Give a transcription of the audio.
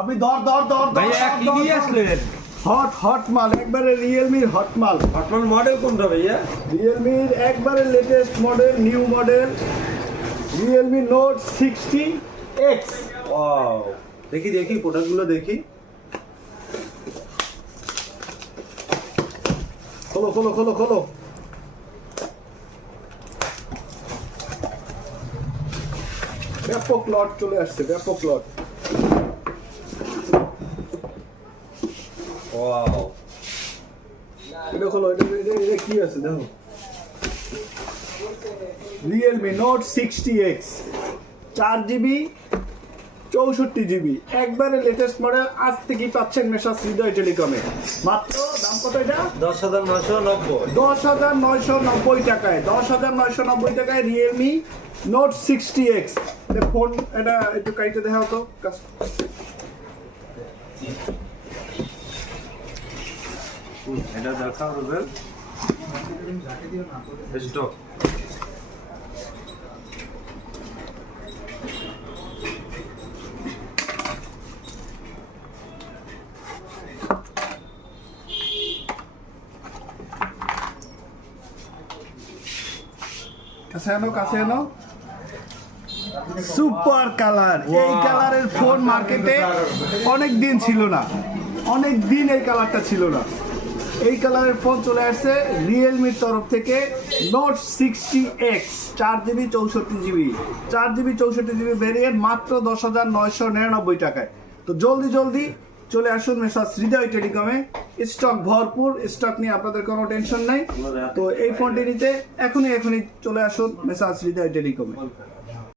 আপনি দর দর দর ভাইয়া কি নিয়ে আসলেন? হট মাল, একবারে রিয়েলমির হট মাল। আপনার মডেল কোনটা ভাইয়া? রিয়েলমির একবারে latest model, new model, Realme note 60X। Wow, দেখি দেখি প্রোডাক্টগুলো দেখি। খোলো খোলো খোলো খোলো। ব্যাপক লট চলে আসছে, ব্যাপক লট। ওয়াও, এটা খোলো, এটা কি আছে দেখো। Realme note 60X, 4GB 64GB, একবারে লেটেস্ট মডেল। আজ থেকেই পাচ্ছেন মেসার্স হৃদয় টেলিকমে। মাত্র দাম কত এটা? 10,990। 10,990 টাকায়, 10,990 টাকায় রিয়েলমি নোট 60X। ফোন এটা একটু কাইটে দেখাও তো। এটা দেখা হবে স্টক। কাছে আনো, কাছে আনো। Super colour. এই কালারের ফোন মার্কেটে অনেক দিন ছিল না, অনেক দিন এই কালারটা ছিল না। এই কালারের ফোন চলে আসছে রিয়েলমির তরফ থেকে, note 60X, 4GB 64GB, 4GB 64GB variant, মাত্র 10,999 টাকায়। তো জলদি জলদি চলে আসুন মেসার্স হৃদয় টেলিকমে। স্টক ভরপুর, স্টক নিয়ে আপনাদের কোনো টেনশন নাই। তো এই ফোনটি নিতে এখনই চলে আসুন মেসার্স হৃদয় টেলিকমে।